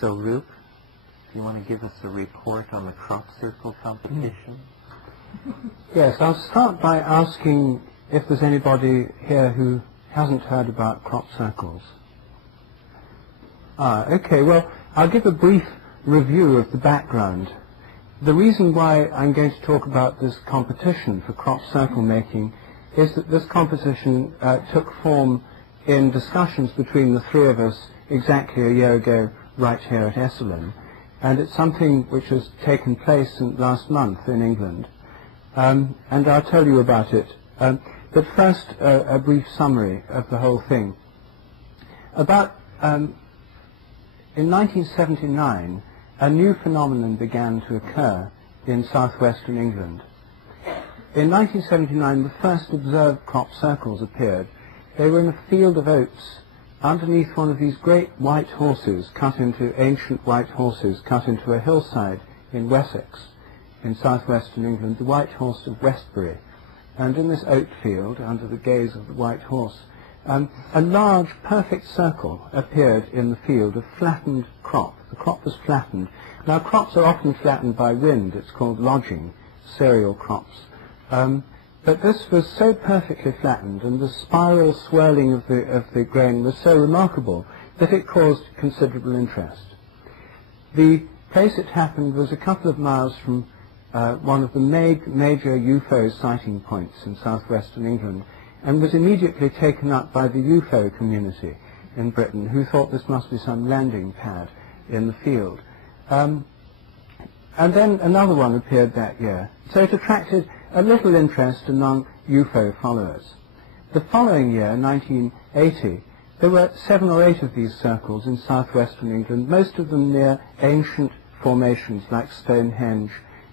So, Roop, do you want to give us a report on the crop circle competition? Yes, I'll start by asking if there's anybody here who hasn't heard about crop circles. Okay, well, I'll give a brief review of the background. The reason why I'm going to talk about this competition for crop circle making is that this competition took form in discussions between the three of us exactly a year ago right here at Esalen, and it's something which has taken place last month in England, and I'll tell you about it. But first, a brief summary of the whole thing. In 1979, a new phenomenon began to occur in southwestern England. In 1979, the first observed crop circles appeared. They were in a field of oats underneath one of these great white horses, ancient white horses cut into a hillside in Wessex, in southwestern England, the White Horse of Westbury. And in this oat field, under the gaze of the white horse, a large, perfect circle appeared in the field of flattened crop. The crop was flattened. Now, crops are often flattened by wind. It's called lodging, cereal crops. But this was so perfectly flattened, and the spiral swirling of the grain was so remarkable that it caused considerable interest. The place it happened was a couple of miles from one of the major UFO sighting points in southwestern England, and was immediately taken up by the UFO community in Britain, who thought this must be some landing pad in the field. And then another one appeared that year. So it attracted a little interest among UFO followers. The following year, 1980, there were 7 or 8 of these circles in southwestern England, most of them near ancient formations like Stonehenge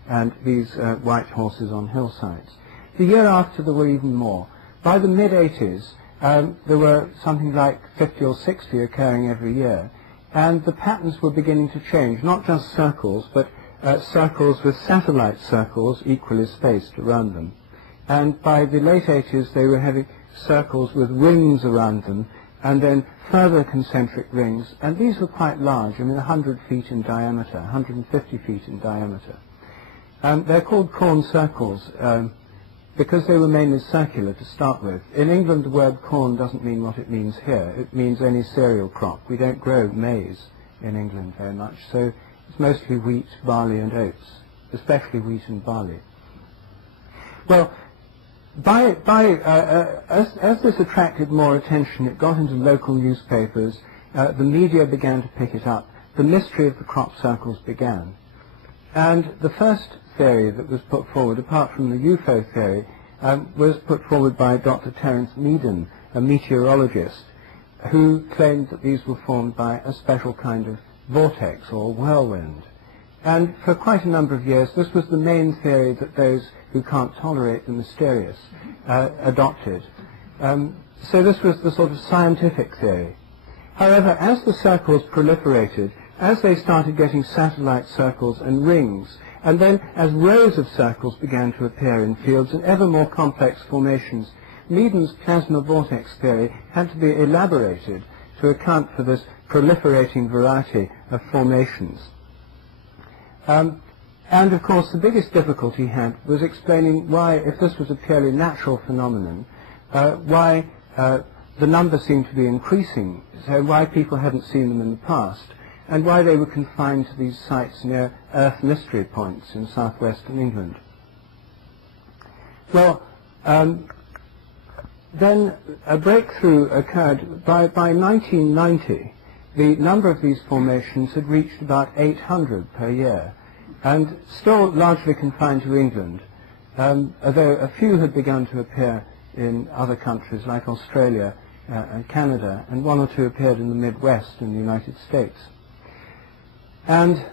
and these white horses on hillsides. The year after, there were even more. By the mid-80s, there were something like 50 or 60 occurring every year, and the patterns were beginning to change, not just circles, but circles with satellite circles equally spaced around them. And by the late 80s, they were having circles with rings around them, and then further concentric rings, and these were quite large, 100 feet in diameter, 150 feet in diameter. They're called corn circles, because they were mainly circular to start with. In England, the word corn doesn't mean what it means here. It means any cereal crop. We don't grow maize in England very much, so it's mostly wheat, barley, and oats, especially wheat and barley. Well, as this attracted more attention, it got into local newspapers, the media began to pick it up, the mystery of the crop circles began. And the first theory that was put forward, apart from the UFO theory, was put forward by Dr. Terence McKenna, a meteorologist, who claimed that these were formed by a special kind of vortex or whirlwind. And for quite a number of years, this was the main theory that those who can't tolerate the mysterious adopted. So this was the sort of scientific theory. However, as the circles proliferated, as they started getting satellite circles and rings, and then as rows of circles began to appear in fields and ever more complex formations, Meaden's plasma vortex theory had to be elaborated to account for this proliferating variety of formations. And of course, the biggest difficulty he had was explaining why, if this was a purely natural phenomenon, why the numbers seemed to be increasing, so why people hadn't seen them in the past, and why they were confined to these sites near Earth mystery points in southwestern England. Well, then a breakthrough occurred. By 1990, the number of these formations had reached about 800 per year, and still largely confined to England, although a few had begun to appear in other countries like Australia and Canada, and 1 or 2 appeared in the Midwest in the United States. And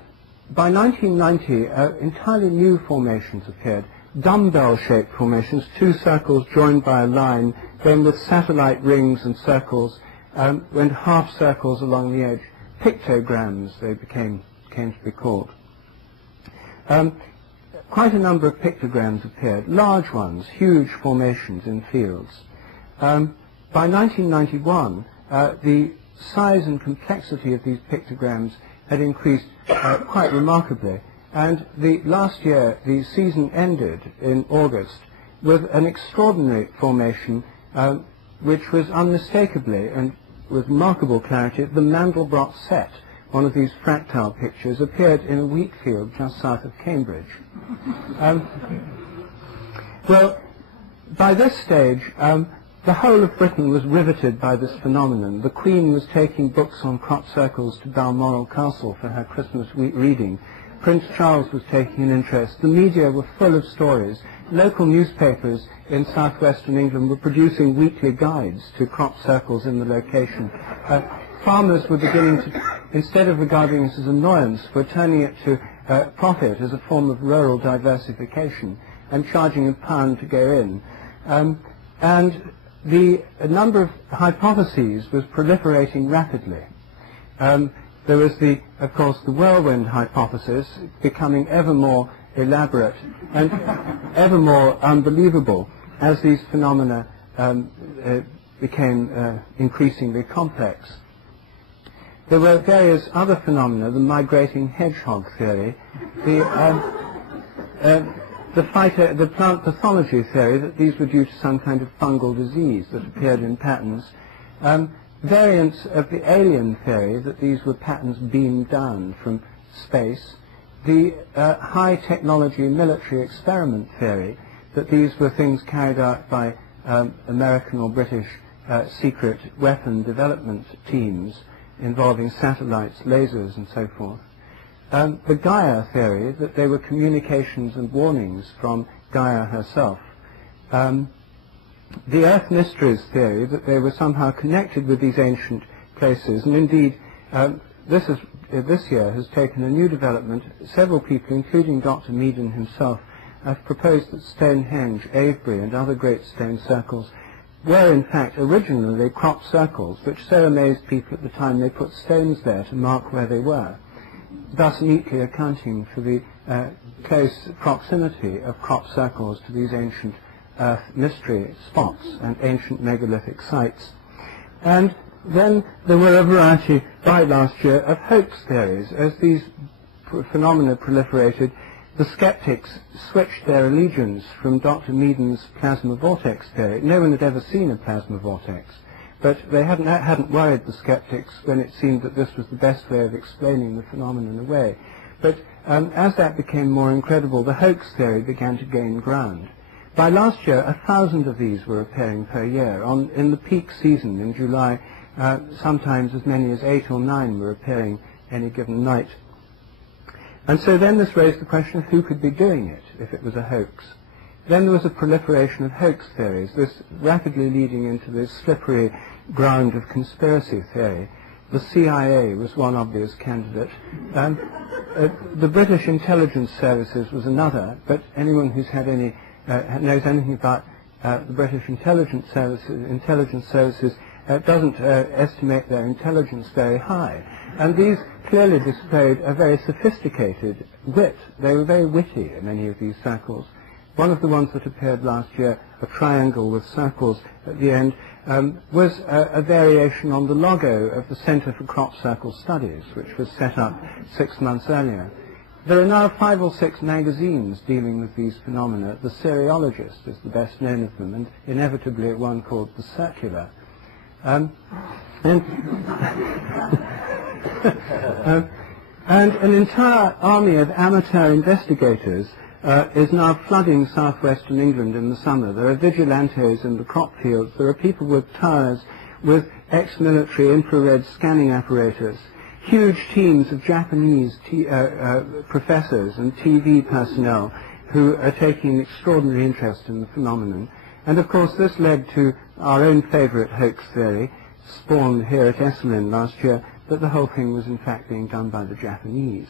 by 1990, entirely new formations appeared, dumbbell-shaped formations, 2 circles joined by a line, then with satellite rings and circles, and half circles along the edge, pictograms they came to be called. Quite a number of pictograms appeared, large ones, huge formations in fields. By 1991, the size and complexity of these pictograms had increased quite remarkably. And last year, the season ended in August with an extraordinary formation, which was unmistakably and with remarkable clarity the Mandelbrot set. One of these fractal pictures appeared in a wheat field just south of Cambridge. Well, by this stage, the whole of Britain was riveted by this phenomenon. The Queen was taking books on crop circles to Balmoral Castle for her Christmas reading. Prince Charles was taking an interest. The media were full of stories. Local newspapers in southwestern England were producing weekly guides to crop circles in the location. Farmers were beginning to, instead of regarding this as annoyance, were turning it to profit as a form of rural diversification and charging £1 to go in. And the number of hypotheses was proliferating rapidly. There was, of course, the whirlwind hypothesis becoming ever more elaborate and ever more unbelievable as these phenomena became increasingly complex. There were various other phenomena, the migrating hedgehog theory, the plant pathology theory, that these were due to some kind of fungal disease that appeared in patterns, variants of the alien theory, that these were patterns beamed down from space, the high technology military experiment theory, that these were things carried out by American or British secret weapon development teams involving satellites, lasers, and so forth. The Gaia theory, that they were communications and warnings from Gaia herself. The Earth Mysteries theory, that they were somehow connected with these ancient places, and indeed this year has taken a new development. Several people, including Dr. Meaden himself, have proposed that Stonehenge, Avebury, and other great stone circles were in fact originally crop circles, which so amazed people at the time they put stones there to mark where they were, thus neatly accounting for the close proximity of crop circles to these ancient Earth mystery spots and ancient megalithic sites. And then there were a variety, by last year, of hoax theories. As these phenomena proliferated, the skeptics switched their allegiance from Dr. Meaden's plasma vortex theory. No one had ever seen a plasma vortex, but they hadn't worried the skeptics when it seemed that this was the best way of explaining the phenomenon away. But as that became more incredible, the hoax theory began to gain ground. By last year, 1,000 of these were appearing per year. In the peak season in July, sometimes as many as 8 or 9 were appearing any given night. And so then this raised the question of who could be doing it if it was a hoax. Then there was a proliferation of hoax theories, this rapidly leading into this slippery ground of conspiracy theory. The CIA was one obvious candidate. The British intelligence services was another, but anyone who's had any knows anything about the British intelligence services doesn't estimate their intelligence very high. And these clearly displayed a very sophisticated wit. They were very witty, many of these circles. One of the ones that appeared last year, a triangle with circles at the end, was a variation on the logo of the Centre for Crop Circle Studies, which was set up 6 months earlier. There are now 5 or 6 magazines dealing with these phenomena. The Seriologist is the best known of them, and inevitably one called The Circular. And an entire army of amateur investigators is now flooding southwestern England in the summer. There are vigilantes in the crop fields. There are people with towers, with ex-military infrared scanning apparatus, huge teams of Japanese professors and TV personnel who are taking an extraordinary interest in the phenomenon. And of course this led to our own favourite hoax theory, spawned here at Esalen last year, that the whole thing was in fact being done by the Japanese.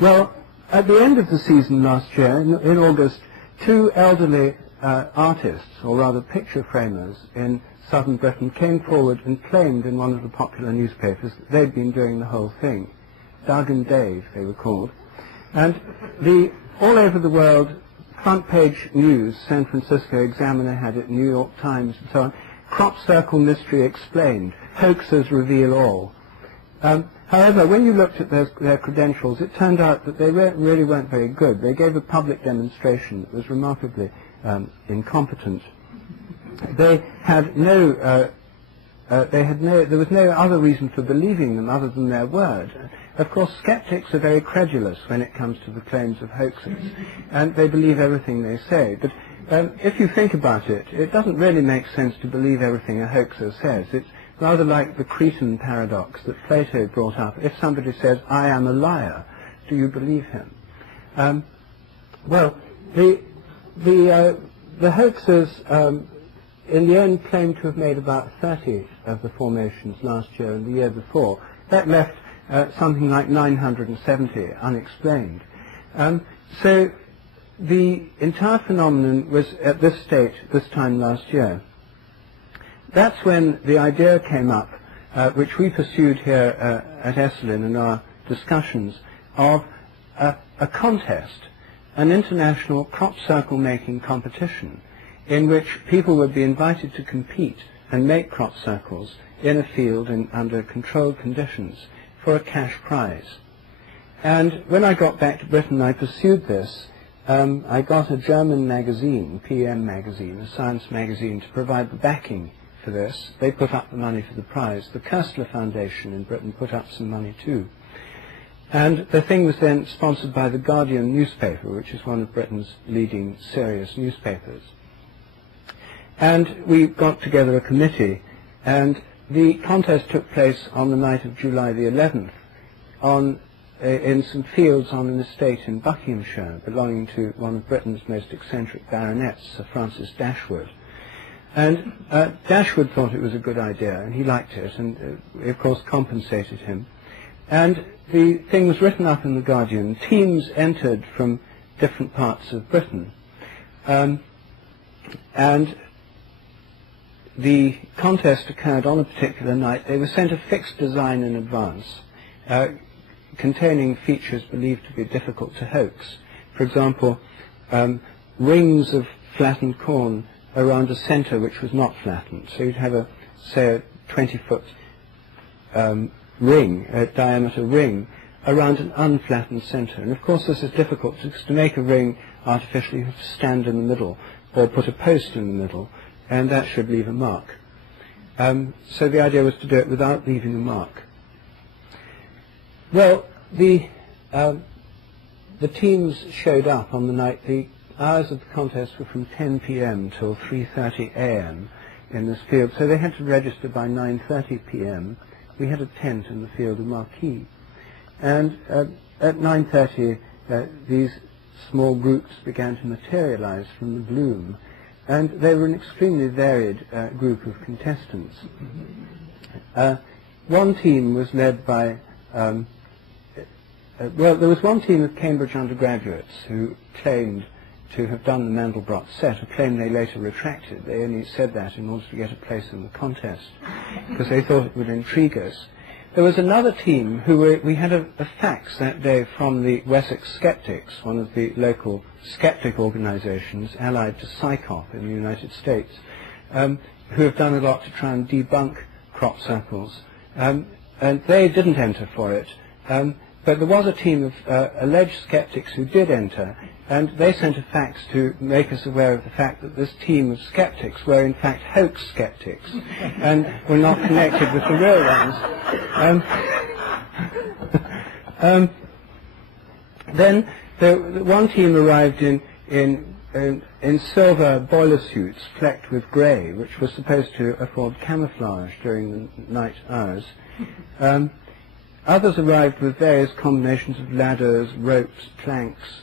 Well, at the end of the season last year, in August, 2 elderly artists, or rather picture framers in southern Britain, came forward and claimed in one of the popular newspapers that they'd been doing the whole thing. Doug and Dave, they were called. And all over the world, front page news, San Francisco Examiner had it, New York Times and so on, crop circle mystery explained, hoaxers reveal all. However, when you looked at their credentials, it turned out that they really weren't very good. They gave a public demonstration that was remarkably incompetent. They had there was no other reason for believing them other than their word. Of course, skeptics are very credulous when it comes to the claims of hoaxes, and they believe everything they say. But if you think about it, it doesn't really make sense to believe everything a hoaxer says. It's rather like the Cretan paradox that Plato brought up. If somebody says, "I am a liar," do you believe him? Well, the hoaxers in the end claimed to have made about 30 of the formations last year and the year before. That left something like 970 unexplained. So the entire phenomenon was at this state this time last year. That's when the idea came up, which we pursued here at Esalen in our discussions, of a contest, an international crop circle making competition, in which people would be invited to compete and make crop circles in a field under controlled conditions for a cash prize. And when I got back to Britain, I pursued this. I got a German magazine, PM magazine, a science magazine, to provide the backing for this. They put up the money for the prize. The Koestler Foundation in Britain put up some money too. And the thing was then sponsored by the Guardian newspaper, which is one of Britain's leading serious newspapers. And we got together a committee, and the contest took place on the night of July the 11th in some fields on an estate in Buckinghamshire belonging to one of Britain's most eccentric baronets, Sir Francis Dashwood. And Dashwood thought it was a good idea, and he liked it, and of course compensated him. And the thing was written up in the Guardian. Teams entered from different parts of Britain, and the contest occurred on a particular night. They were sent a fixed design in advance, containing features believed to be difficult to hoax. For example, rings of flattened corn around a centre which was not flattened. So you'd have say a 20-foot ring, a diameter ring, around an unflattened centre. And of course this is difficult, because to make a ring artificially you have to stand in the middle or put a post in the middle, and that should leave a mark. So the idea was to do it without leaving a mark. Well, the teams showed up on the night. The hours of the contest were from 10 p.m. till 3:30 a.m. in this field, so they had to register by 9:30 p.m. We had a tent in the field, a marquee, and at 9:30 these small groups began to materialize from the gloom, and they were an extremely varied group of contestants. One team was led by well, there was one team of Cambridge undergraduates who claimed to have done the Mandelbrot set, a claim they later retracted. They only said that in order to get a place in the contest, because they thought it would intrigue us. There was another team who we had a fax that day from the Wessex Skeptics, one of the local skeptic organizations allied to PSYCOP in the United States, who have done a lot to try and debunk crop circles. And they didn't enter for it. But there was a team of alleged skeptics who did enter, and they sent a fax to make us aware of the fact that this team of skeptics were in fact hoax skeptics and were not connected with the real ones. Then one team arrived in silver boiler suits flecked with grey, which was supposed to afford camouflage during the night hours. Others arrived with various combinations of ladders, ropes, planks,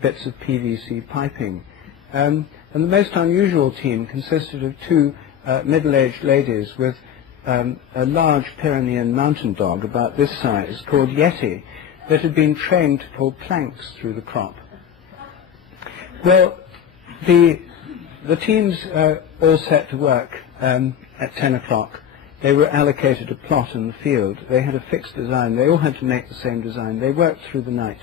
bits of PVC piping. And the most unusual team consisted of two middle-aged ladies with a large Pyrenean mountain dog about this size called Yeti that had been trained to pull planks through the crop. Well, the teams all set to work at 10 o'clock. They were allocated a plot in the field. They had a fixed design. They all had to make the same design. They worked through the night,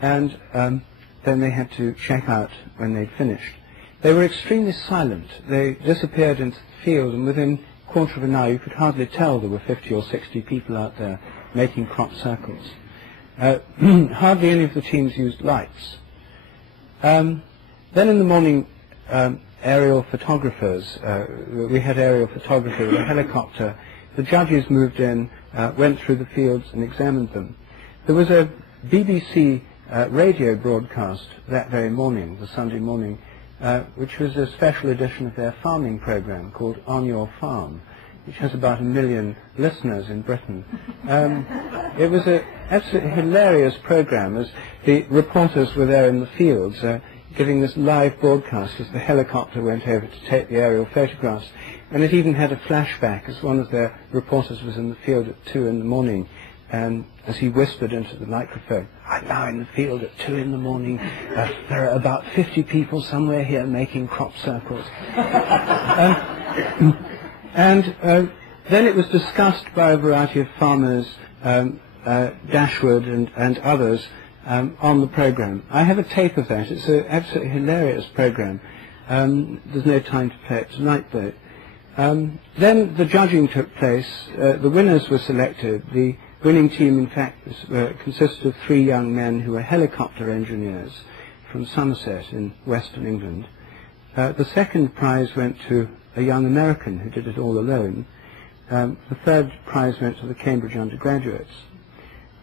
and then they had to check out when they'd finished. They were extremely silent. They disappeared into the field, and within quarter of an hour, you could hardly tell there were 50 or 60 people out there making crop circles. Hardly any of the teams used lights. Then in the morning, aerial photographers, we had aerial photography with a helicopter. The judges moved in, went through the fields and examined them. There was a BBC radio broadcast that very morning, the Sunday morning, which was a special edition of their farming program called On Your Farm, which has about 1 million listeners in Britain. It was an absolutely hilarious program as the reporters were there in the fields giving this live broadcast as the helicopter went over to take the aerial photographs. And it even had a flashback as one of their reporters was in the field at 2 in the morning, and as he whispered into the microphone, "I'm now in the field at 2 in the morning. There are about 50 people somewhere here making crop circles." And then it was discussed by a variety of farmers, Dashwood and others, on the program. I have a tape of that. It's an absolutely hilarious program. There's no time to play it tonight, though. Then the judging took place. The winners were selected. The winning team, in fact, consisted of 3 young men who were helicopter engineers from Somerset in western England. The second prize went to a young American who did it all alone. The third prize went to the Cambridge undergraduates.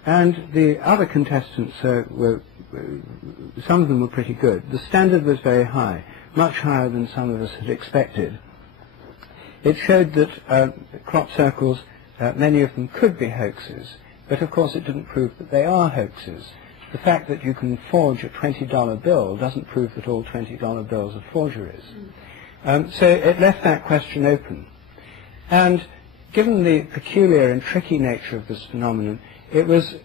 And the other contestants some of them were pretty good. The standard was very high, much higher than some of us had expected. It showed that crop circles, many of them could be hoaxes, but of course it didn't prove that they are hoaxes. The fact that you can forge a $20 bill doesn't prove that all $20 bills are forgeries. So it left that question open. And given the peculiar and tricky nature of this phenomenon, it was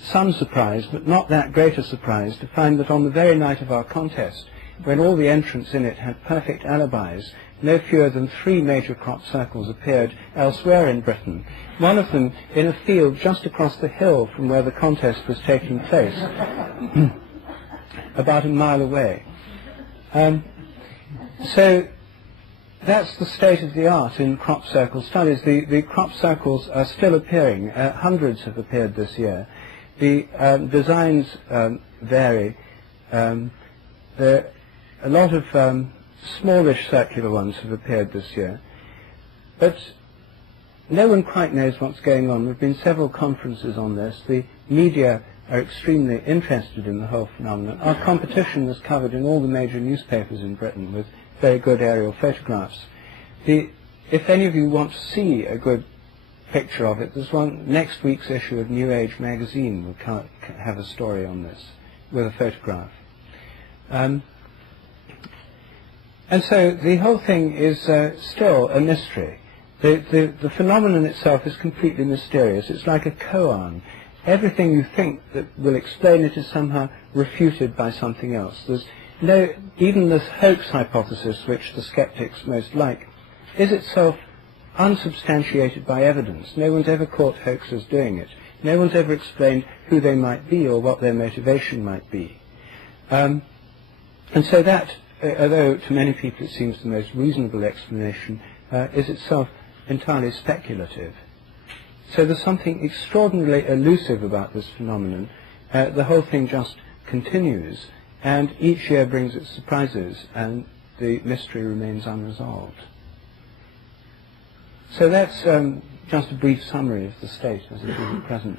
some surprise, but not that great a surprise, to find that on the very night of our contest, when all the entrants in it had perfect alibis, no fewer than 3 major crop circles appeared elsewhere in Britain, one of them in a field just across the hill from where the contest was taking place, about a mile away. So that's the state of the art in crop circle studies. The crop circles are still appearing. Hundreds have appeared this year. The designs vary. There are a lot of smallish circular ones have appeared this year. But no one quite knows what's going on. There have been several conferences on this. The media are extremely interested in the whole phenomenon. Our competition was covered in all the major newspapers in Britain with very good aerial photographs. If any of you want to see a good picture of it, there's one, next week's issue of New Age magazine will have a story on this with a photograph. And so the whole thing is still a mystery. The phenomenon itself is completely mysterious. It's like a koan. Everything you think that will explain it is somehow refuted by something else. There's no, even this hoax hypothesis, which the skeptics most like, is itself unsubstantiated by evidence. No one's ever caught hoaxers doing it. No one's ever explained who they might be or what their motivation might be. And so that, although to many people it seems the most reasonable explanation, is itself entirely speculative. So there's something extraordinarily elusive about this phenomenon. The whole thing just continues, and each year brings its surprises, and the mystery remains unresolved. So that's just a brief summary of the state as it is at present.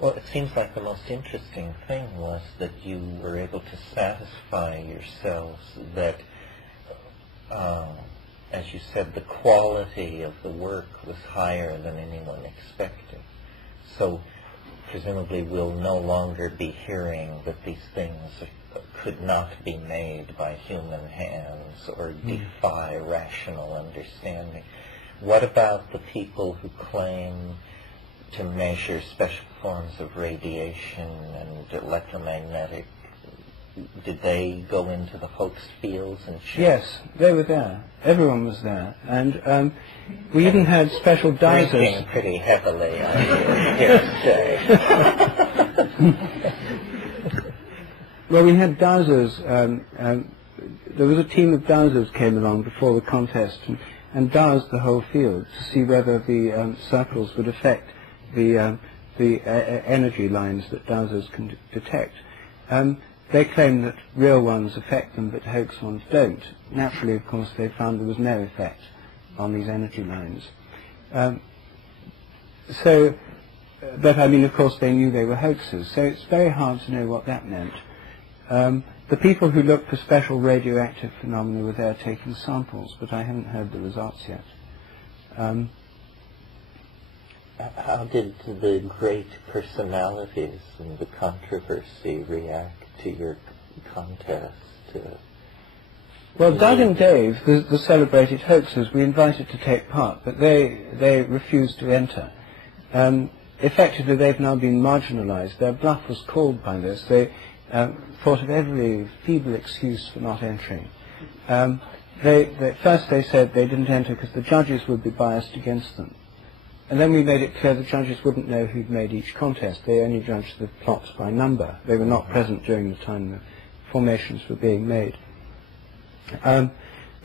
Well, it seems like the most interesting thing was that you were able to satisfy yourselves that, as you said, the quality of the work was higher than anyone expected. So presumably we'll no longer be hearing that these things could not be made by human hands or defy rational understanding. What about the people who claim to measure special forms of radiation and electromagnetic? Did they go into the hoax fields and check? Yes, they were there. Everyone was there. And we even had special dysers. Drinking pretty heavily, I dare say. Well, we had dysers there was a team of dowsers came along before the contest and dowsed the whole field to see whether the circles would affect the energy lines that dowsers can detect. They claim that real ones affect them, but hoax ones don't. Naturally, of course, they found there was no effect on these energy lines. But I mean, of course, they knew they were hoaxes, so it's very hard to know what that meant. The people who looked for special radioactive phenomena were there taking samples, but I haven't heard the results yet. How did the great personalities and the controversy react to your contest? Well, Doug and Dave, the celebrated hoaxers, we invited to take part, but they refused to enter. Effectively, they've now been marginalized. Their bluff was called by this. They thought of every feeble excuse for not entering. First they said they didn't enter because the judges would be biased against them. And then we made it clear the judges wouldn't know who'd made each contest. They only judged the plots by number. They were not present during the time the formations were being made.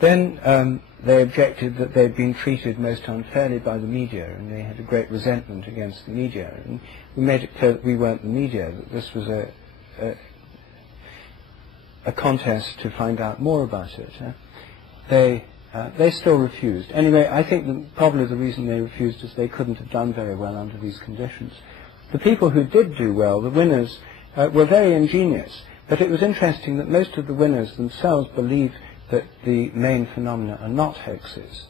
Then they objected that they'd been treated most unfairly by the media, and they had a great resentment against the media. And we made it clear that we weren't the media, that this was a contest to find out more about it. They still refused. Anyway, I think probably the reason they refused is they couldn't have done very well under these conditions. The people who did do well, the winners, were very ingenious, but it was interesting that most of the winners themselves believed that the main phenomena are not hoaxes.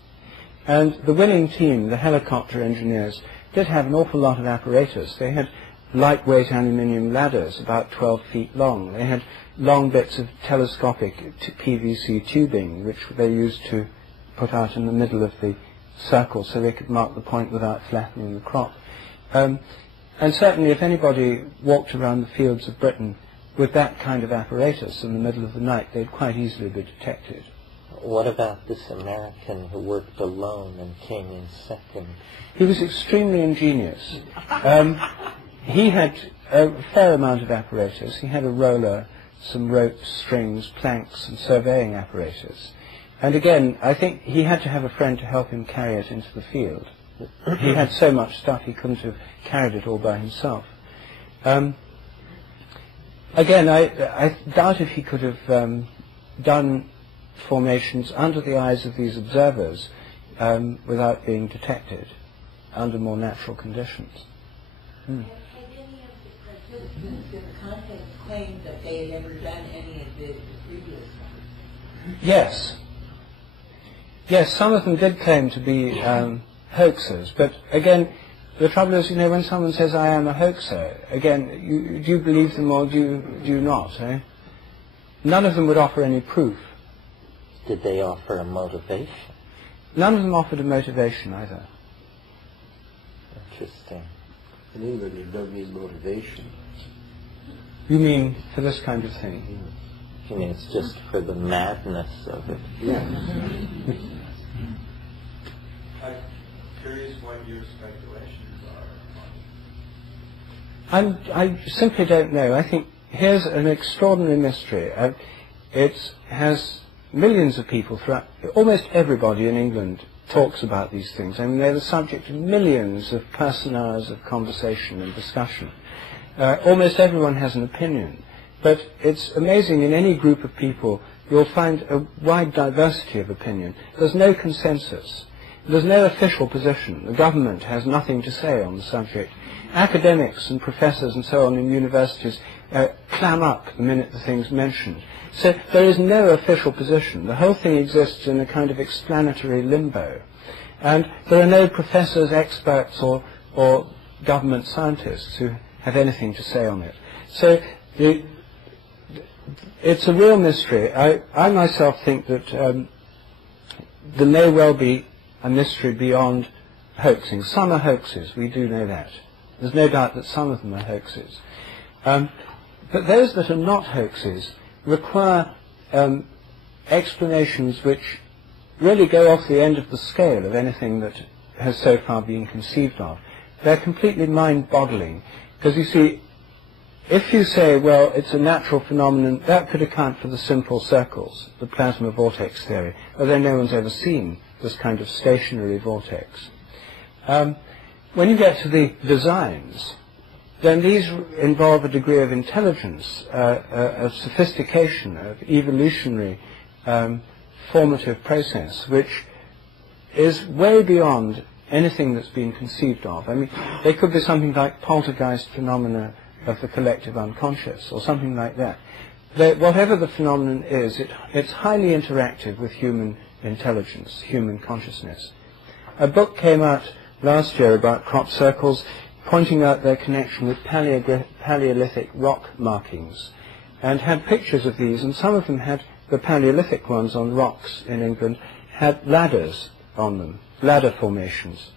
And the winning team, the helicopter engineers, did have an awful lot of apparatus. They had lightweight aluminium ladders, about 12 feet long. They had long bits of telescopic PVC tubing, which they used to put out in the middle of the circle so they could mark the point without flattening the crop. And certainly if anybody walked around the fields of Britain with that kind of apparatus in the middle of the night, they'd quite easily be detected. What about this American who worked alone and came in second? He was extremely ingenious. He had a fair amount of apparatus. He had a roller, some ropes, strings, planks, and surveying apparatus. And again, I think he had to have a friend to help him carry it into the field. He had so much stuff he couldn't have carried it all by himself. Again, I doubt if he could have done formations under the eyes of these observers without being detected under more natural conditions. Had any of the participants in the contest claimed that they had never done any of the previous ones? Yes. Yes, some of them did claim to be hoaxers, but again, the trouble is, when someone says, I am a hoaxer, again, do you believe them or do you not? Eh? None of them would offer any proof. Did they offer a motivation? None of them offered a motivation either. Interesting. In England, you don't need motivation. You mean for this kind of thing? You mean it's just for the madness of it? Yeah. I'm curious what your speculations are. I simply don't know. I think here's an extraordinary mystery. It has millions of people throughout. Almost everybody in England talks about these things. I mean, they're the subject of millions of person-hours of conversation and discussion. Almost everyone has an opinion. But it's amazing, in any group of people, you'll find a wide diversity of opinion. There's no consensus. There's no official position. The government has nothing to say on the subject. Academics and professors and so on in universities clam up the minute the thing's mentioned. So there is no official position. The whole thing exists in a kind of explanatory limbo. And there are no professors, experts, or government scientists who have anything to say on it. So it's a real mystery. I myself think that there may well be a mystery beyond hoaxing. Some are hoaxes, we do know that. There's no doubt that some of them are hoaxes. But those that are not hoaxes require explanations which really go off the end of the scale of anything that has so far been conceived of. They're completely mind-boggling, because you see, if you say, well, it's a natural phenomenon, that could account for the simple circles, the plasma vortex theory, although no one's ever seen this kind of stationary vortex. When you get to the designs, then these involve a degree of intelligence, of sophistication, of evolutionary formative process, which is way beyond anything that's been conceived of. I mean, they could be something like poltergeist phenomena of the collective unconscious, or something like that. Whatever the phenomenon is, it's highly interactive with human intelligence, human consciousness. A book came out last year about crop circles, pointing out their connection with Paleolithic rock markings, and had pictures of these, and some of them had, the Paleolithic ones on rocks in England, had ladders on them, ladder formations.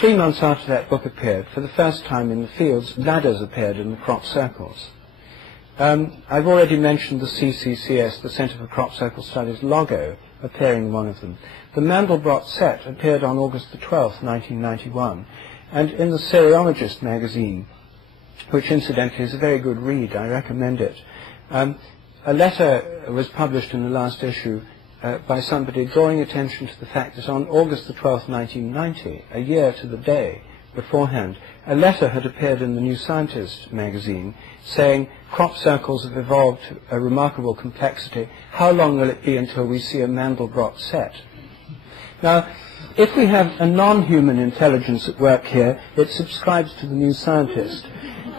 3 months after that book appeared, for the first time in the fields, ladders appeared in the crop circles. I've already mentioned the CCCS, the Centre for Crop Circle Studies logo, appearing in one of them. The Mandelbrot set appeared on August the 12th, 1991, and in the Cereologist magazine, which incidentally is a very good read, I recommend it, a letter was published in the last issue by somebody drawing attention to the fact that on August the 12th, 1990, a year to the day beforehand, a letter had appeared in the New Scientist magazine saying, crop circles have evolved to a remarkable complexity. How long will it be until we see a Mandelbrot set? Now, if we have a non-human intelligence at work here, it subscribes to the New Scientist.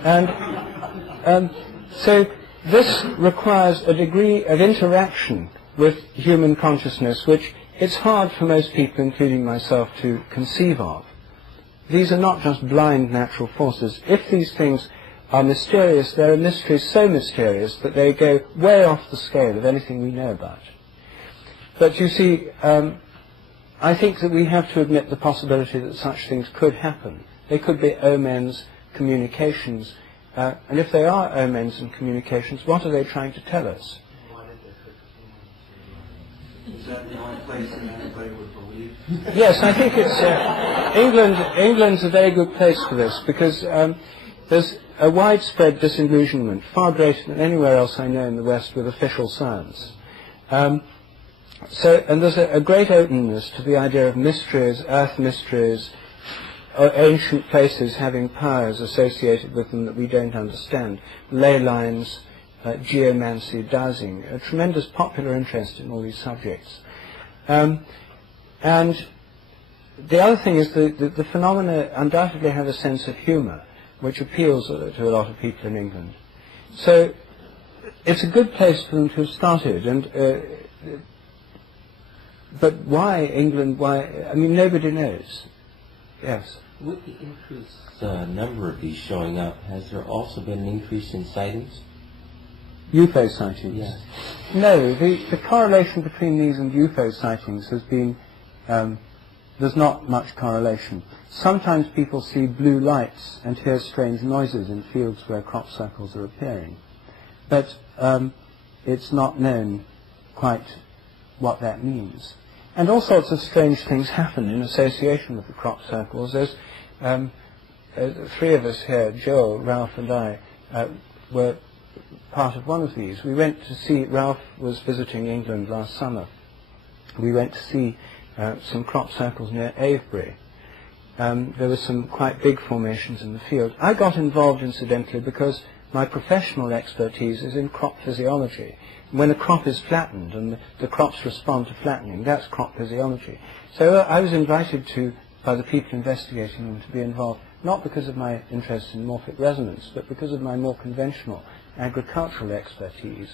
And so this requires a degree of interaction with human consciousness, which it's hard for most people, including myself, to conceive of. These are not just blind natural forces. If these things are mysterious, there are mysteries so mysterious that they go way off the scale of anything we know about. But you see, I think that we have to admit the possibility that such things could happen. They could be omens, communications, and if they are omens and communications, what are they trying to tell us? Is that the only place that anybody would believe? Yes, I think it's England's a very good place for this, because there's a widespread disillusionment, far greater than anywhere else I know in the West, with official science. And there's a great openness to the idea of mysteries, earth mysteries, ancient places having powers associated with them that we don't understand, ley lines, geomancy, dowsing, a tremendous popular interest in all these subjects. And the other thing is the phenomena undoubtedly have a sense of humour, which appeals to a lot of people in England. So it's a good place for them to have started. But why England? Why? I mean, nobody knows. Yes. With the increased number of these showing up, has there also been an increase in sightings? UFO sightings? Yes. No, the correlation between these and UFO sightings has been, there's not much correlation. Sometimes people see blue lights and hear strange noises in fields where crop circles are appearing. But it's not known quite what that means. And all sorts of strange things happen in association with the crop circles. There's three of us here, Joel, Ralph and I, were part of one of these. We went to see, Ralph was visiting England last summer. We went to see some crop circles near Avebury. There were some quite big formations in the field. I got involved, incidentally, because my professional expertise is in crop physiology. When a crop is flattened and the crops respond to flattening, that's crop physiology. So I was invited by the people investigating them to be involved, not because of my interest in morphic resonance, but because of my more conventional agricultural expertise.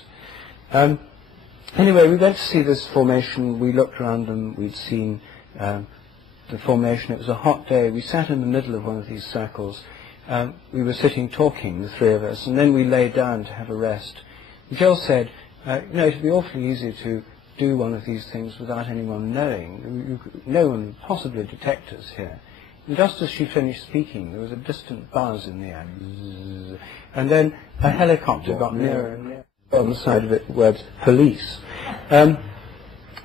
Anyway, we went to see this formation. We looked around them. We'd seen the formation. It was a hot day. We sat in the middle of one of these circles. We were sitting talking, the three of us, and then we lay down to have a rest. Jill said, it would be awfully easy to do one of these things without anyone knowing. No one would possibly detect us here. And just as she finished speaking, there was a distant buzz in the air. And then a helicopter got nearer and nearer. On the side of it, the words, police. And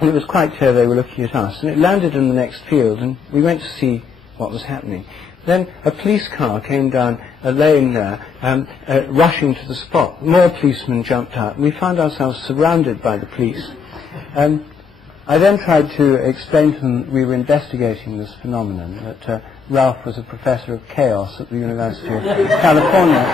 it was quite clear they were looking at us. And it landed in the next field, and we went to see what was happening. Then a police car came down a lane there, rushing to the spot. More policemen jumped out. We found ourselves surrounded by the police. I then tried to explain to them that we were investigating this phenomenon, that Ralph was a professor of chaos at the University of California.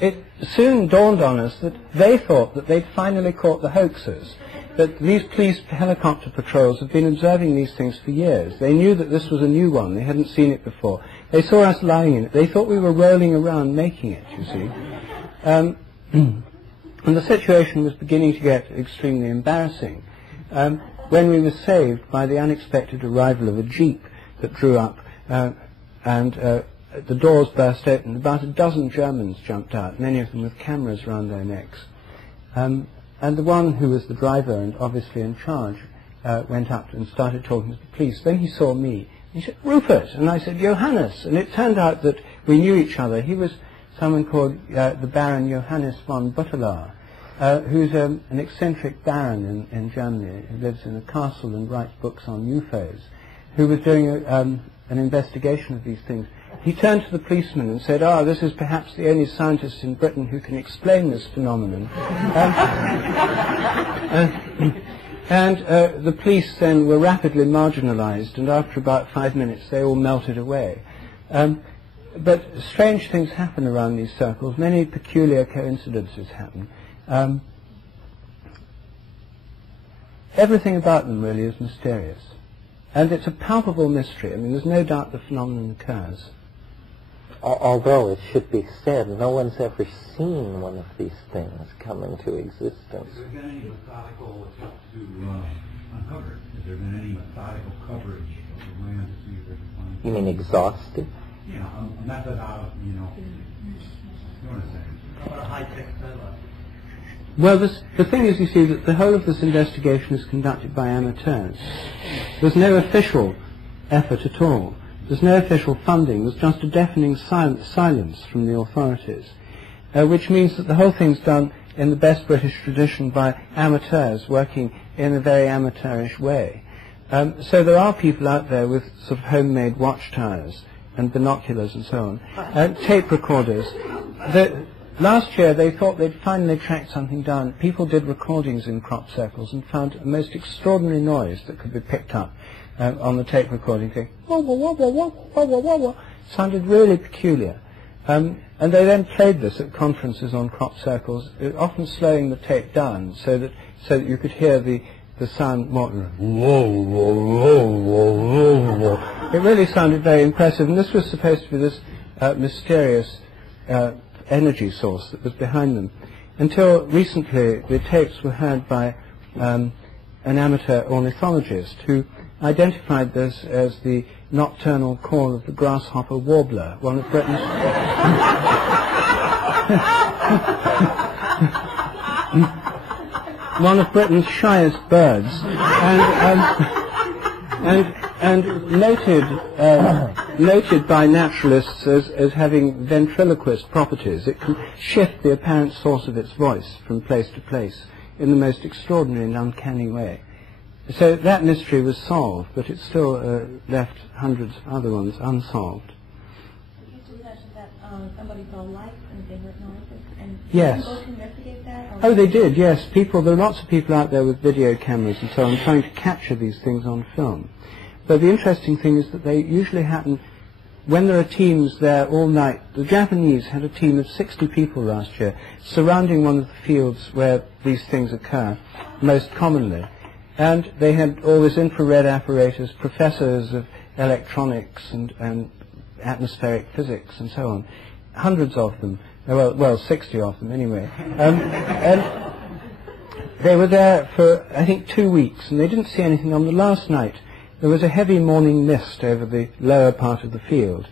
It soon dawned on us that they thought that they'd finally caught the hoaxers, that these police helicopter patrols have been observing these things for years. They knew that this was a new one. They hadn't seen it before. They saw us lying in it. They thought we were rolling around making it, you see. And the situation was beginning to get extremely embarrassing when we were saved by the unexpected arrival of a jeep that drew up, and the doors burst open. About a dozen Germans jumped out, many of them with cameras around their necks. And the one who was the driver and obviously in charge went up and started talking to the police. Then he saw me. He said, "Rupert," and I said, "Johannes." And it turned out that we knew each other. He was someone called the Baron Johannes von Buttelaar, who's an eccentric baron in Germany, who lives in a castle and writes books on UFOs, who was doing an investigation of these things. He turned to the policeman and said, "This is perhaps the only scientist in Britain who can explain this phenomenon." The police then were rapidly marginalized, and after about 5 minutes they all melted away. But strange things happen around these circles. Many peculiar coincidences happen. Everything about them really is mysterious. And it's a palpable mystery. I mean, there's no doubt the phenomenon occurs. Although it should be said, no one's ever seen one of these things come into existence. Has there been any methodical attempt to uncover it? Has there been any methodical coverage of the land to see if they can find it? You mean exhaustive? Yeah, a method out of, you know what I'm saying. How about a high-tech satellite? Well, the thing is, you see, that the whole of this investigation is conducted by amateurs. There's no official effort at all. There's no official funding. There's just a deafening silence from the authorities, which means that the whole thing's done in the best British tradition by amateurs working in a very amateurish way. So there are people out there with sort of homemade watchtowers and binoculars and so on, tape recorders. Last year they thought they'd finally tracked something down. People did recordings in crop circles and found a most extraordinary noise that could be picked up on the tape recording thing. Sounded really peculiar. And they then played this at conferences on crop circles, often slowing the tape down so that you could hear the sound more. It really sounded very impressive, and this was supposed to be this mysterious energy source that was behind them. Until recently, the tapes were heard by an amateur ornithologist who identified this as the nocturnal call of the grasshopper warbler, one of Britain's one of Britain's shyest birds, and noted by naturalists as having ventriloquist properties. It can shift the apparent source of its voice from place to place in the most extraordinary and uncanny way. So that mystery was solved, but it still left hundreds of other ones unsolved. You just mentioned that somebody saw lights and they heard noises, and yes. Did you go to investigate that? Oh, they did, yes. There are lots of people out there with video cameras and so on trying to capture these things on film. But the interesting thing is that they usually happen when there are teams there all night. The Japanese had a team of 60 people last year surrounding one of the fields where these things occur most commonly. And they had all this infrared apparatus, professors of electronics and atmospheric physics and so on, hundreds of them, well 60 of them anyway. And they were there for, I think, 2 weeks, and they didn't see anything. On the last night, there was a heavy morning mist over the lower part of the field,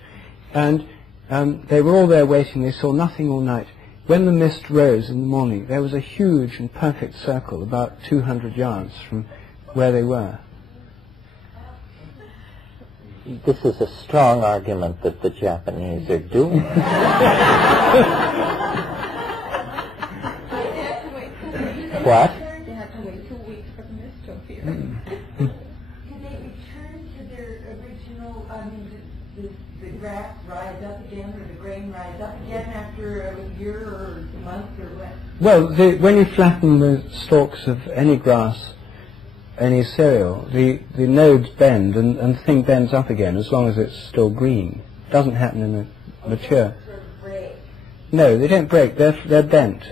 and they were all there waiting. They saw nothing all night. When the mist rose in the morning, there was a huge and perfect circle about 200 yards from where they were. This is a strong argument that the Japanese are doing. What? grass rise up again, or the grain rise up again after a year or a month or what? Well, when you flatten the stalks of any grass, any cereal, the nodes bend and the thing bends up again as long as it's still green. It doesn't happen in a mature. Sort of break. No, they don't break. They're bent,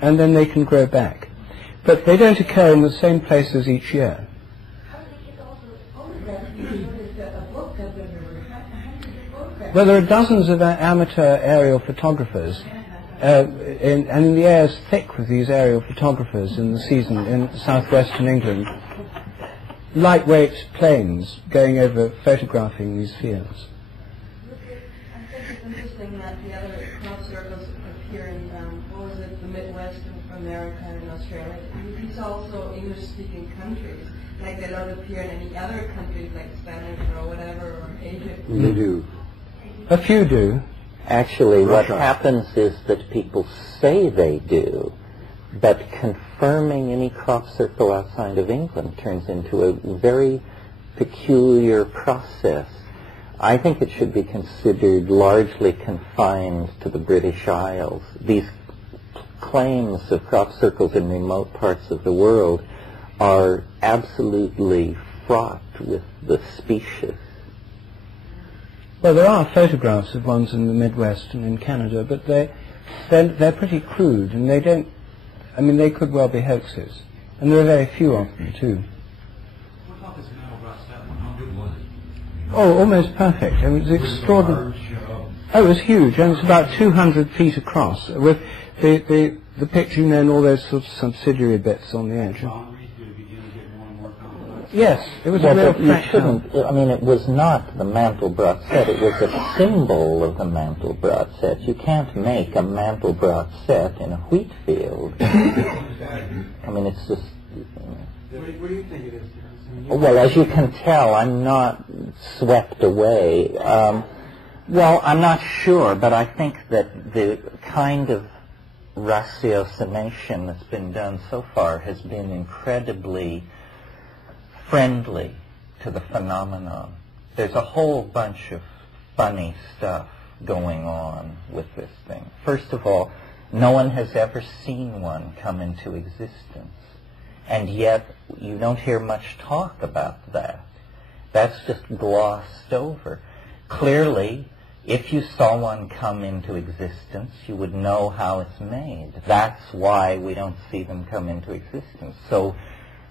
and then they can grow back. But they don't occur in the same places each year. How do they get all the photographs? There's a book of them, or how do you get photographs? Well, there are dozens of amateur aerial photographers, and the air is thick with these aerial photographers in the season in southwestern England. Lightweight planes going over photographing these fields. I think it's interesting that the other crop circles appear in, what was it, the Midwest of America and Australia. These are also English-speaking countries. Like they don't appear in any other countries like Spanish or whatever, or Egypt. They do. A few do. Actually, what Russia. happens is that people say they do, but confirming any crop circle outside of England turns into a very peculiar process. I think it should be considered largely confined to the British Isles. These claims of crop circles in remote parts of the world are absolutely fraught with the specious. Well, there are photographs of ones in the Midwest and in Canada, but they're pretty crude, and they don't. I mean, they could well be hoaxes, and there are very few of them too. What about this metal brass set one? How good was it? Oh, almost perfect. I mean, it's extraordinary. Oh, it was huge, and it's about 200 feet across, with the picture, you know, and all those sort of subsidiary bits on the edge. Yes, it was a real But you shouldn't, I mean, it was not the Mandelbrot set, it was a symbol of the Mandelbrot set. You can't make a Mandelbrot set in a wheat field. I mean, it's just... What do you think it is? Well, as you can tell, I'm not swept away. Well, I'm not sure, but I think that the kind of ratiocination that's been done so far has been incredibly friendly to the phenomenon. There's a whole bunch of funny stuff going on with this thing. First of all, no one has ever seen one come into existence, and yet you don't hear much talk about that. That's just glossed over. Clearly, if you saw one come into existence, you would know how it's made. That's why we don't see them come into existence. So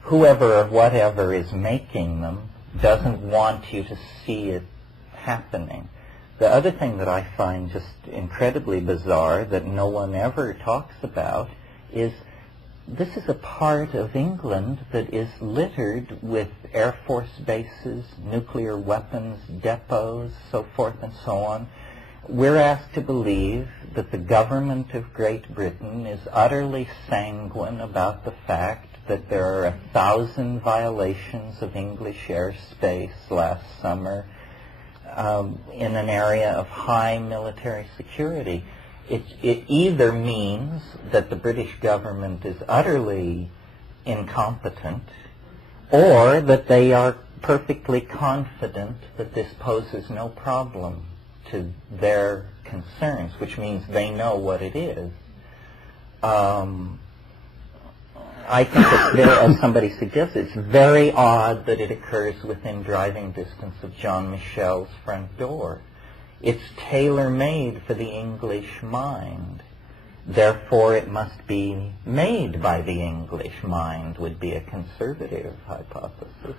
whoever or whatever is making them doesn't want you to see it happening. The other thing that I find just incredibly bizarre that no one ever talks about is this is a part of England that is littered with Air Force bases, nuclear weapons depots, so forth and so on. We're asked to believe that the government of Great Britain is utterly sanguine about the fact that there are 1,000 violations of English airspace last summer in an area of high military security. It either means that the British government is utterly incompetent, or that they are perfectly confident that this poses no problem to their concerns, which means they know what it is. I think it's very, as somebody suggested, it's very odd that it occurs within driving distance of John Michel's front door. It's tailor-made for the English mind. Therefore, it must be made by the English mind, would be a conservative hypothesis.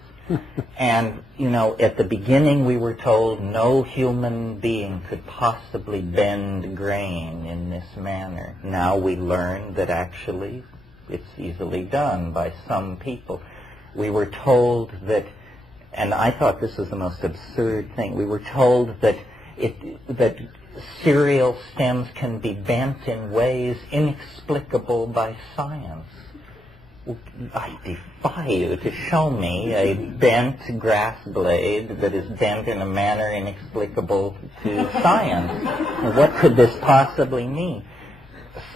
And, you know, at the beginning we were told no human being could possibly bend grain in this manner. Now we learn that actually it's easily done by some people. We were told that, and I thought this was the most absurd thing, we were told that that cereal stems can be bent in ways inexplicable by science. I defy you to show me a bent grass blade that is bent in a manner inexplicable to science. What could this possibly mean?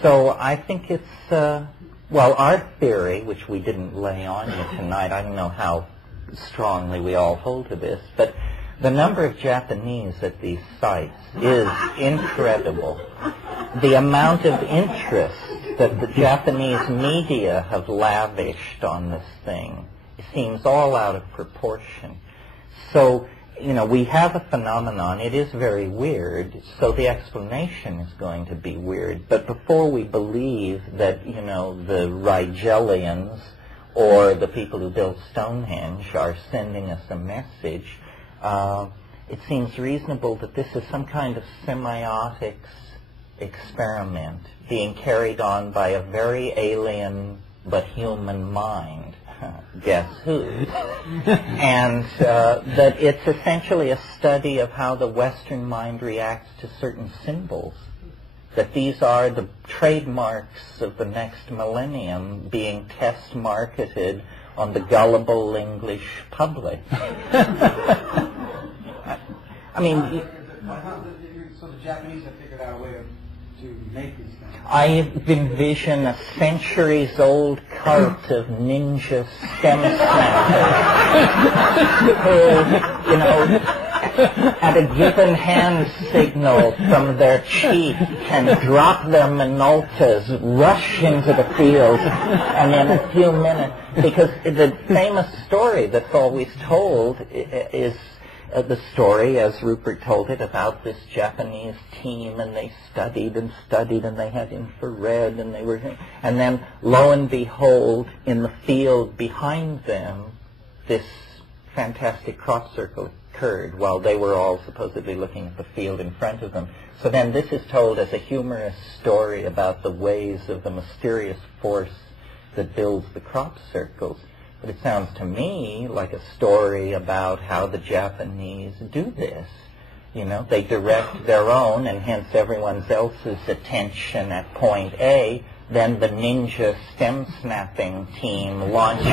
So I think it's, well, our theory, which we didn't lay on you tonight, I don't know how strongly we all hold to this, but The number of Japanese at these sites is incredible. The amount of interest that the Japanese media have lavished on this thing seems all out of proportion. So, we have a phenomenon. It is very weird, so the explanation is going to be weird. But before we believe that, the Rigelians or the people who built Stonehenge are sending us a message, it seems reasonable that this is some kind of semiotics experiment being carried on by a very alien but human mind. Guess who? And that it's essentially a study of how the Western mind reacts to certain symbols. That these are the trademarks of the next millennium being test marketed on the gullible English public. I mean, so the Japanese have figured out a way to make these things. I envision a centuries-old cult of ninja stem snappers who, at a given hand signal from their chief can drop their minoltas, rush into the field, and in a few minutes, because the famous story that's always told is the story, as Rupert told it, about this Japanese team, and they studied, and they had infrared, and then lo and behold, in the field behind them, this fantastic crop circle occurred while they were all supposedly looking at the field in front of them. So then this is told as a humorous story about the ways of the mysterious force that builds the crop circles. But it sounds to me like a story about how the Japanese do this. They direct their own and hence everyone else's attention at point A. Then the ninja stem snapping team launches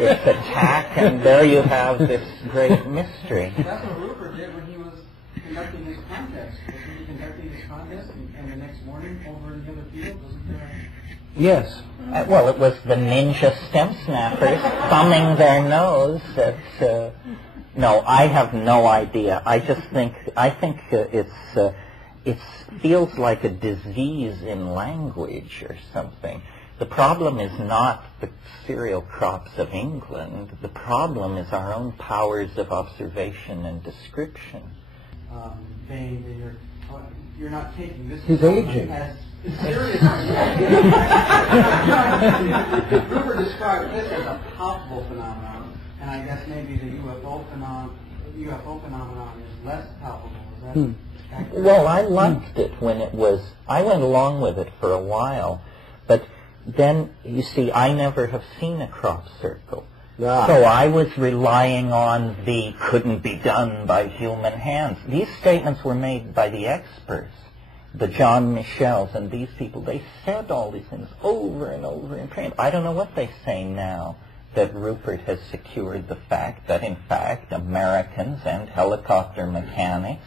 its attack, and there you have this great mystery. That's what Rupert did when he was conducting his contest. Wasn't he conducting his contest and the next morning over in the other field? Wasn't there? Yes. Well, it was the ninja stem snappers thumbing their nose at... No, I have no idea. I think it feels like a disease in language or something. The problem is not the cereal crops of England. The problem is our own powers of observation and description. You're not taking this... He's aging. As seriously. Rupert described this as a palpable phenomenon, and I guess maybe the UFO phenomenon is less palpable. Is that accurate? Well, I liked it when it was... I went along with it for a while, but then, you see, I never have seen a crop circle. Ah. So I was relying on the couldn't be done by human hands. These statements were made by the experts, the John Michels and these people. They said all these things over and over in print. I don't know what they say now that Rupert has secured the fact that, in fact, Americans and helicopter mechanics,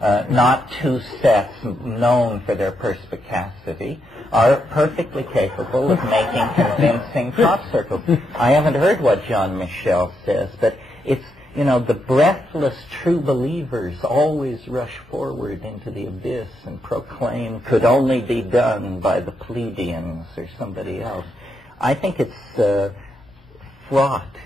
not two sets known for their perspicacity, are perfectly capable of making convincing crop circles. I haven't heard what John Michel says, but it's, the breathless true believers always rush forward into the abyss and proclaim could only be done by the plebeians or somebody else. I think it's fraught.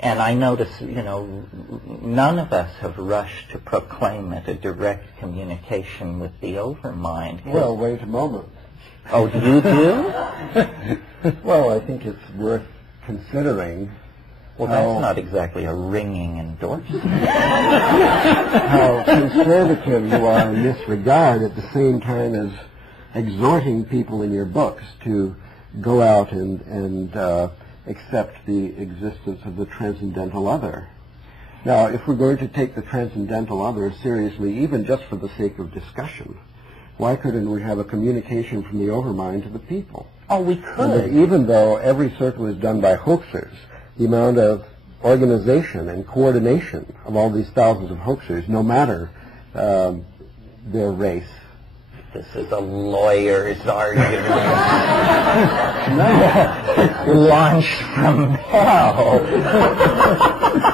And I notice, none of us have rushed to proclaim it a direct communication with the overmind. Well, wait a moment. Oh, you do? Well, I think it's worth considering. Well, that's not exactly a ringing endorsement. How conservative you are in this regard, at the same time as exhorting people in your books to go out and accept the existence of the transcendental other. Now, if we're going to take the transcendental other seriously, even just for the sake of discussion, why couldn't we have a communication from the overmind to the people? Oh, we could. And even though every circle is done by hoaxers, the amount of organization and coordination of all these thousands of hoaxers, no matter their race. This is a lawyer's argument. Launched from hell.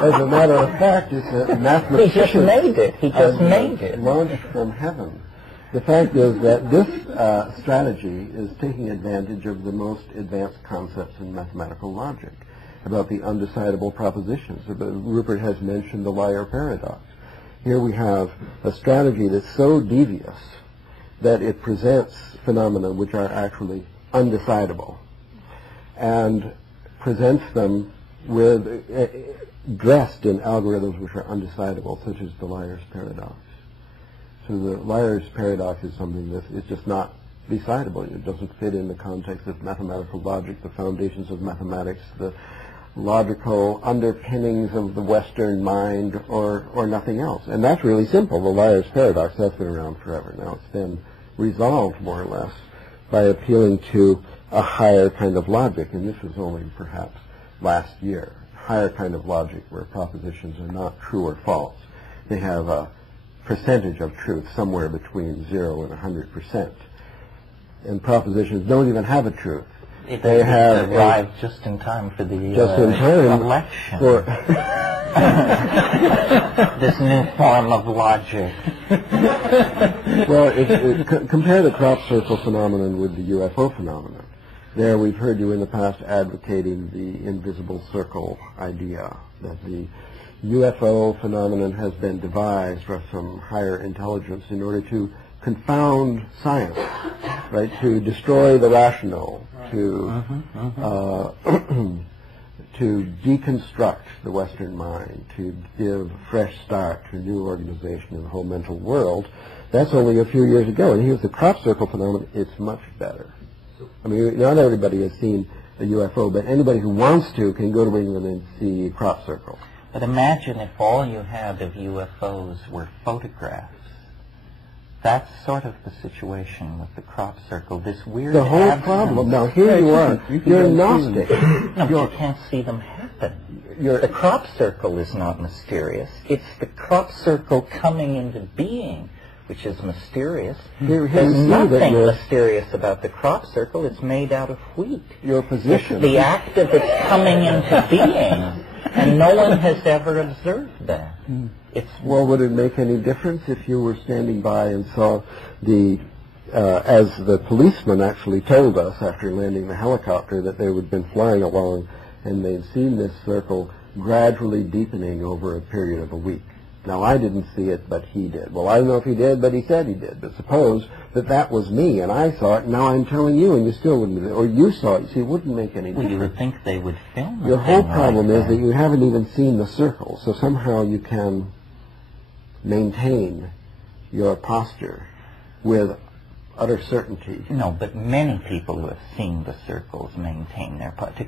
As a matter of fact, it's a mathematician. He just made it. He just made it. Launched from heaven. The fact is that this strategy is taking advantage of the most advanced concepts in mathematical logic about the undecidable propositions. Rupert has mentioned the liar paradox. Here we have a strategy that's so devious that it presents phenomena which are actually undecidable and presents them with dressed in algorithms which are undecidable, such as the liar's paradox. So the liar's paradox is something that is just not decidable. It doesn't fit in the context of mathematical logic, the foundations of mathematics, the logical underpinnings of the Western mind, or nothing else. And that's really simple. The liar's paradox, that's been around forever. Now it's been resolved more or less by appealing to a higher kind of logic, and this was only perhaps last year. Higher kind of logic where propositions are not true or false. They have a percentage of truth somewhere between 0 and 100%. And propositions don't even have a truth. They have arrived just in time for the election. For this new form of logic. Well, compare the crop circle phenomenon with the UFO phenomenon. There we've heard you in the past advocating the invisible circle idea, that the UFO phenomenon has been devised by some higher intelligence in order to confound science, right? To destroy the rational, to deconstruct the Western mind, to give a fresh start to a new organization in the whole mental world. That's only a few years ago. And here's the crop circle phenomenon. It's much better. I mean, not everybody has seen a UFO, but anybody who wants to can go to England and see crop circle. But imagine if all you had of UFOs were photographs. That's sort of the situation with the crop circle. This weird the whole problem. Now here you are. You're Gnostic. No, but you can't see them happen. The crop circle is not mysterious. It's the crop circle coming into being which is mysterious. There's nothing mysterious about the crop circle. It's made out of wheat. Your position. It's the act of its coming into being, and no one has ever observed that. Well, would it make any difference if you were standing by and saw the, as the policeman actually told us after landing the helicopter, that they had been flying along and they'd seen this circle gradually deepening over a period of a week. Now, I didn't see it, but he did. Well, I don't know if he did, but he said he did. But suppose that was me, and I saw it, and now I'm telling you, and you still wouldn't, or you saw it. See, it wouldn't make any difference. Well, you would think they would film it. Your whole problem is that you haven't even seen the circle, so somehow you can maintain your posture with utter certainty. No, but many people who have seen the circles maintain their posture.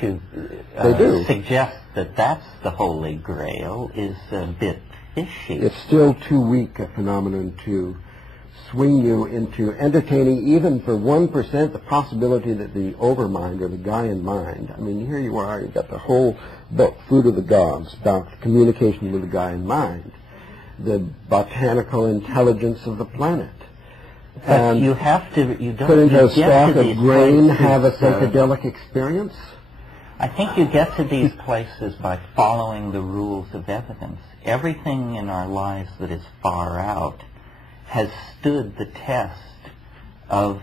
To suggest that that's the Holy Grail is a bit fishy. It's still too weak a phenomenon to swing you into entertaining even for 1% the possibility that the overmind or the Gaian mind, I mean, here you are, you've got the whole book, Food of the Gods, about communication with the Gaian mind, the botanical intelligence of the planet. But and you have to, you don't could a get stalk to of these grain places, have a psychedelic experience? I think you get to these places by following the rules of evidence. Everything in our lives that is far out has stood the test of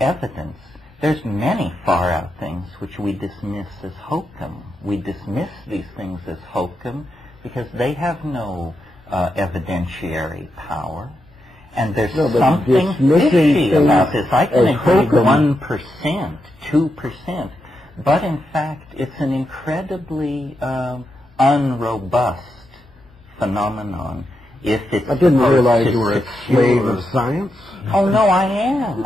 evidence. There's many far out things which we dismiss as hokum. We dismiss these things as hokum because they have no evidentiary power. And there's something fishy about this. I can agree 1%, 2%, but in fact it's an incredibly unrobust phenomenon. If it's I didn't realize you were a slave of science. Oh no, I am.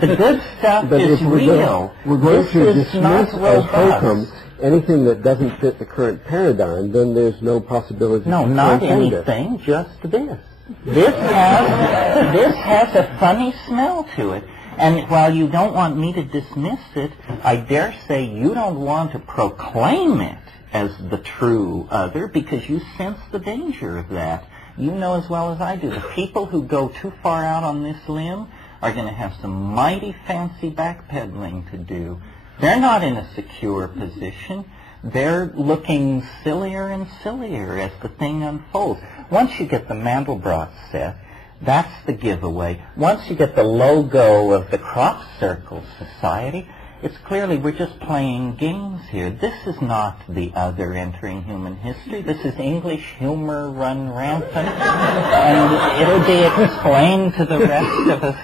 The good stuff is real. We're going to dismiss as hokum anything that doesn't fit the current paradigm. Then there's no possibility. No, not anything. Just this. This has a funny smell to it. And while you don't want me to dismiss it, I dare say you don't want to proclaim it as the true other because you sense the danger of that. You know as well as I do. The people who go too far out on this limb, are going to have some mighty fancy backpedaling to do. They're not in a secure position. They're looking sillier and sillier as the thing unfolds. Once you get the Mandelbrot set, that's the giveaway. Once you get the logo of the Crop Circle Society, it's clearly we're just playing games here. This is not the other entering human history. This is English humor run rampant, and it'll be explained to the rest of us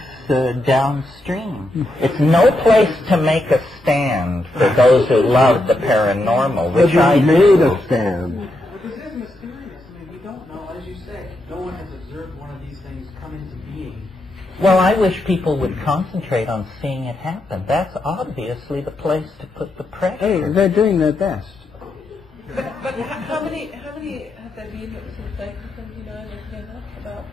downstream. It's no place to make a stand for those who love the paranormal, which I made a stand. But this is mysterious. I mean, we don't know, as you say, no one has observed one of these things come into being. Well, I wish people would concentrate on seeing it happen. That's obviously the place to put the pressure. Hey, they're doing their best. But how many have there been since 1979 that came up about?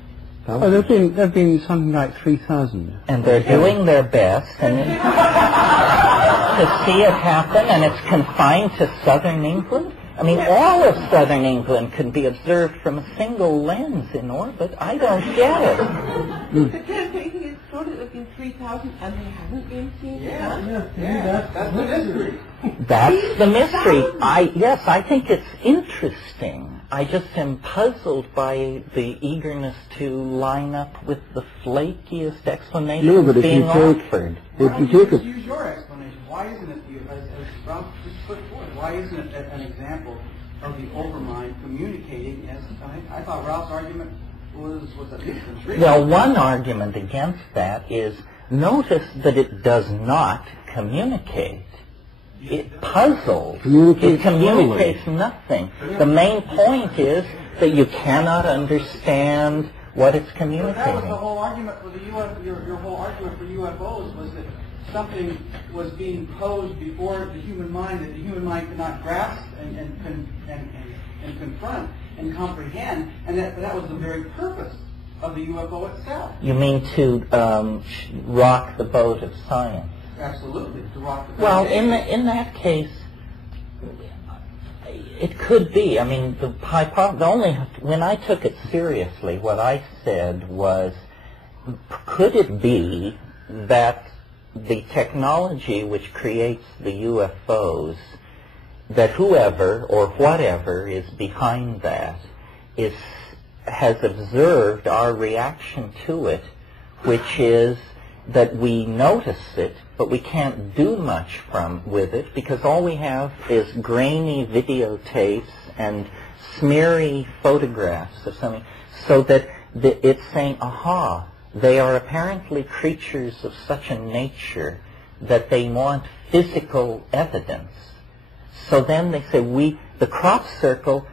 Oh, there've been something like 3,000. And they're doing their best and to see it happen, and it's confined to southern England. I mean, all of southern England can be observed from a single lens in orbit. I don't get it. But they're thinking it's sort of looking 3,000 and they haven't been seen. That's the mystery. That's the mystery. I think it's interesting. I just am puzzled by the eagerness to line up with the flakiest explanations being offered. Just use your explanation. Why isn't it, as Ralph just put forward, why isn't it an example of the overmind communicating as, I thought Ralph's argument was at least a three. Well, one argument against that is notice that it does not communicate. It puzzles. It communicates nothing. The main point is that you cannot understand what it's communicating. That was the whole argument for the your whole argument for UFOs was that something was being posed before the human mind that the human mind could not grasp and confront and comprehend, and that was the very purpose of the UFO itself. You mean to rock the boat of science? Absolutely, to rock the boat. Well, in that case, it could be. I mean, when I took it seriously, what I said was, could it be that the technology which creates the UFOs, that whoever or whatever is behind that has observed our reaction to it, which is that we notice it, but we can't do much with it because all we have is grainy videotapes and smeary photographs of something, so that it's saying, aha, they are apparently creatures of such a nature that they want physical evidence. So then they say, the crop circle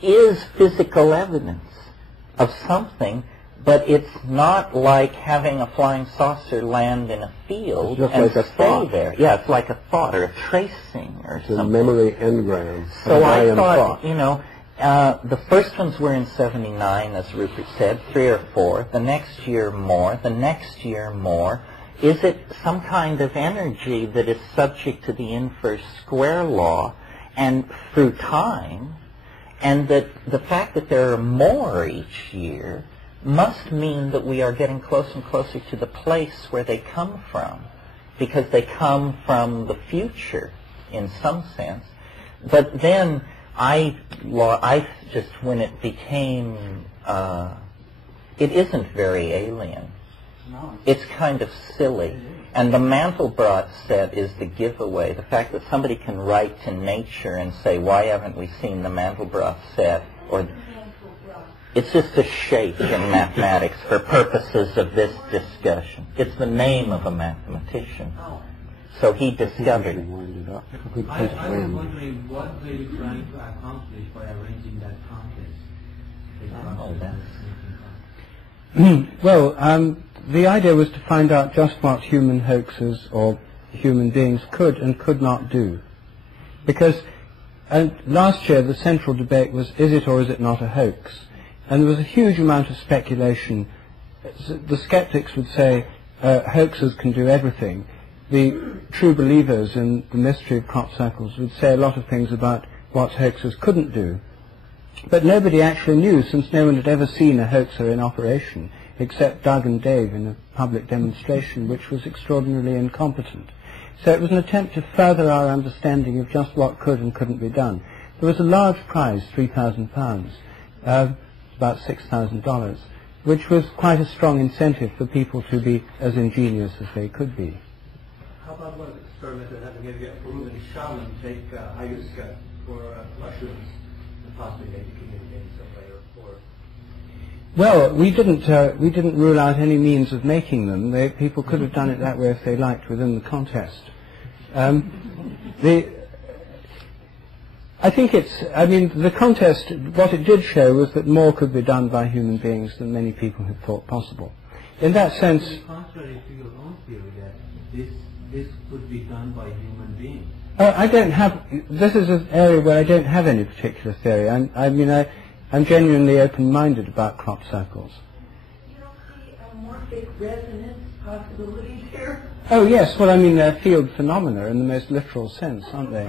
is physical evidence of something, but it's not like having a flying saucer land in a field and stay there. Yeah, it's like a thought or a tracing or something. It's a memory engram. So I thought, the first ones were in 79, as Rupert said, 3 or 4. The next year more. The next year more. Is it some kind of energy that is subject to the inverse square law and through time, and that the fact that there are more each year must mean that we are getting closer and closer to the place where they come from, because they come from the future in some sense. But then I just, when it became, it isn't very alien. No. It's kind of silly. And the Mandelbrot set is the giveaway. The fact that somebody can write to Nature and say, why haven't we seen the Mandelbrot set? Or it's just a shape in mathematics for purposes of this discussion. It's the name of a mathematician. So he discovered it. I was wondering what were you trying to accomplish by arranging that contest? Well, the idea was to find out just what human hoaxes or human beings could and could not do. Because last year the central debate was, is it or is it not a hoax? And there was a huge amount of speculation. The skeptics would say hoaxes can do everything. The true believers in the mystery of crop circles would say a lot of things about what hoaxes couldn't do. But nobody actually knew, since no one had ever seen a hoaxer in operation, except Doug and Dave in a public demonstration which was extraordinarily incompetent. So it was an attempt to further our understanding of just what could and couldn't be done. There was a large prize, £3,000, about $6,000, which was quite a strong incentive for people to be as ingenious as they could be. How about one experiment that having a Peruvian shaman take ayahuasca for mushrooms and possibly maybe communicate in some way, or Well, we didn't rule out any means of making them. People could have done it that way if they liked within the contest. I think the contest, what it did show was that more could be done by human beings than many people had thought possible. In that sense... Contrary to your own theory that this could be done by human beings. This is an area where I don't have any particular theory. I'm genuinely open-minded about crop circles. You don't see amorphic resonance possibilities here? Oh yes, well they're field phenomena in the most literal sense, aren't they?